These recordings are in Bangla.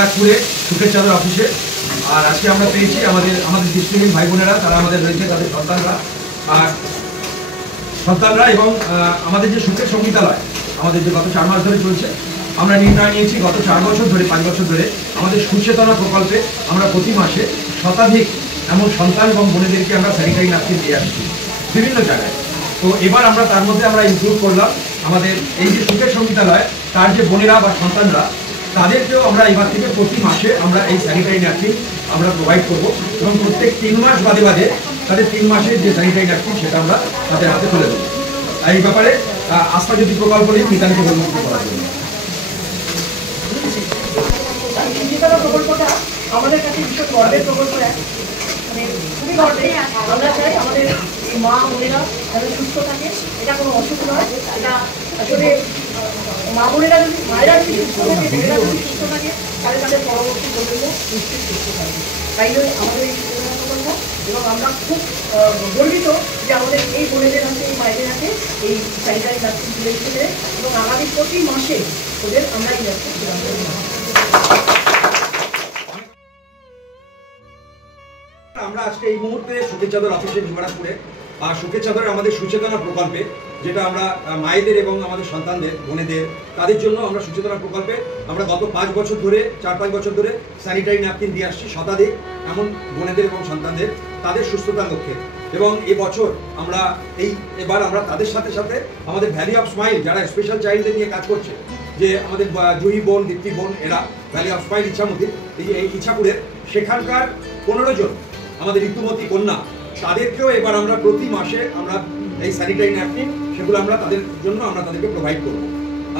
নিমারাজপুরে সুখের চাঁদের অফিসে। আর আজকে আমরা পেয়েছি আমাদের দৃষ্টিহীন ভাই বোনেরা, তারা আমাদের রয়েছে, তাদের সন্তানরা এবং আমাদের যে সুখের সংগীতালয় আমাদের যে গত 4 মাস ধরে চলছে, আমরা নির্ণয় নিয়েছি গত 4 বছর ধরে 5 বছর ধরে আমাদের সুচেতনা প্রকল্পে আমরা প্রতি মাসে শতাধিক এমন সন্তান এবং বোনেদেরকে আমরা স্যানিটারি ন্যাপকিন দিয়ে আসছি বিভিন্ন জায়গায়। তো এবার আমরা তার মধ্যে আমরা ইনক্লুড করলাম আমাদের এই যে সুখের সংগীতালয়, তার যে বোনেরা বা সন্তানরা, তাদেরকেও আমরা এবার থেকে প্রতি মাসে আমরা এই স্যানিটারি ন্যাপকিন আমরা প্রোভাইড করব এবং প্রত্যেক 3 মাস বাদে বাদে তাদের 3 মাসের যে স্যানিটারি ন্যাপকিন সেটা আমরা তাদের হাতে তুলে দেবো। আর এই ব্যাপারে আস্থা জ্যোতি প্রকল্প নিয়ে মিতালিকে বলবো করার জন্য। প্রকল্পটা আমাদের কাছে ভীষণ গর্বের প্রকল্প, মানে খুবই গর্বের। আমরা চাই আমাদের মা বোনেরা যারা সুস্থ থাকে, এটা কোনো অসুখ নয়। এটা আসলে মা বোনেরা যদি মায়েরা যদি সুস্থ থাকে, বোনেরা যদি সুস্থ থাকে, তাহলে তাদের পরবর্তী প্রজন্ম নিশ্চিত সুস্থ থাকবে। তাই জন্য আমাদের এই সুবিধা প্রকল্প, এবং আমরা খুব গর্বিত যে আমাদের এই বোনেদের হাতে, এই মায়েদের হাতে এই স্যানিটারি ন্যাপকিন তুলে দিতে, এবং আগামী প্রতি মাসে ওদের আমরা এই ন্যাপকিন প্রদান করব। আমরা আজকে এই মুহূর্তে সুখের চাঁদের অফিসে নিমারাজপুরে সুখের চাঁদের আমাদের সুচেতনা প্রকল্পে, যেটা আমরা মায়েদের এবং আমাদের সন্তানদের বোনেদের তাদের জন্য আমরা সুচেতনা প্রকল্পে আমরা গত 5 বছর ধরে 4-5 বছর ধরে স্যানিটারি ন্যাপকিন দিয়ে আসছি শতাধিক এমন বোনেদের এবং সন্তানদের তাদের সুস্থতার লক্ষ্যে। এবং এবছর আমরা এবার আমরা তাদের সাথে সাথে আমাদের ভ্যালি অফ স্মাইল যারা স্পেশাল চাইল্ডদের নিয়ে কাজ করছে, যে আমাদের জুহি বোন, দীপ্তি বোন, এরা ভ্যালি অফ স্মাইল ইচ্ছামতির এই ইচ্ছাপুরের সেখানকার 15 জন আমাদের ঋতুমতী কন্যা, তাদেরকেও এবার আমরা প্রতি মাসে আমরা এই স্যানিটারি ন্যাপকিন সেগুলো আমরা তাদের জন্য আমরা তাদেরকে প্রোভাইড করবো।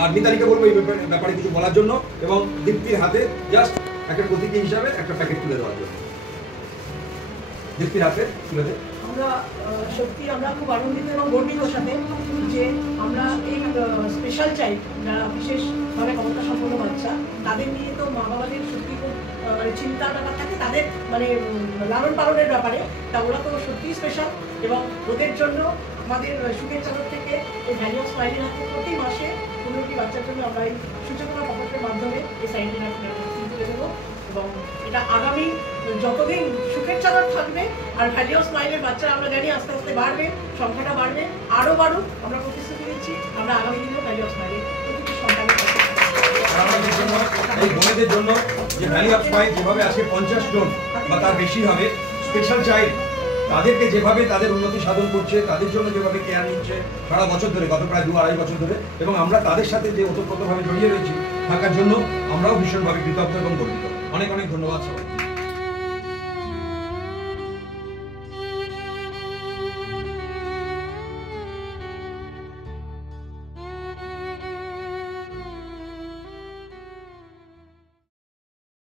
আর মিতালিকে বলবো এই ব্যাপারে কিছু বলার জন্য এবং দীপ্তির হাতে জাস্ট একটা প্রতীকী হিসাবে একটা প্যাকেট তুলে দেওয়ার জন্য। দীপ্তির হাতে তুলে দেয়। আমরা সত্যি আমরা খুব আনন্দিত এবং গর্বিত সাথে যে আমরা এই স্পেশাল চাইল্ড যারা বিশেষভাবে ক্ষমতা সম্পন্ন বাচ্চা, তাদের নিয়ে তো মা বাবাদের সত্যি খুব মানে চিন্তার ব্যাপার থাকে, তাদের মানে লালন পালনের ব্যাপারে। তা ওরা তো সত্যিই স্পেশাল, এবং ওদের জন্য আমাদের সুখের চাদর থেকে এই ভ্যালি অফ স্মাইলের হাতে প্রতি মাসে 15টি বাচ্চার জন্য আমরা এই সূচনা প্রকল্পের মাধ্যমে এই স্যানিটারি ন্যাপকিন তুলে দেবো। এবং এটা আগামী যতদিন সুখের চাদর থাকবে আর ভ্যালি অফ স্মাইলের বাচ্চারা আমরা জানি আস্তে আস্তে বাড়বে, সংখ্যাটা বাড়বে, আরও বাড়ুক। আমরা প্রতিশ্রুতি দিচ্ছি আমরা আগামী দিনেও ভ্যালি অফ স্মাইলের প্রতিটি সন্তানের এই বোনেদের জন্য যে ভ্যালি অফ স্মাইল যেভাবে আজকে 50 জন বা তার বেশি হবে স্পেশাল চাইল্ড, তাদেরকে যেভাবে তাদের উন্নতি সাধন করছে, তাদের জন্য যেভাবে কেয়ার নিচ্ছে সারা বছর ধরে, গত প্রায় 2-2.5 বছর ধরে, এবং আমরা তাদের সাথে যে ওতপ্রোতভাবে জড়িয়ে রয়েছি থাকার জন্য আমরাও ভীষণভাবে কৃতজ্ঞ এবং গর্বিত। অনেক অনেক ধন্যবাদ সবাই।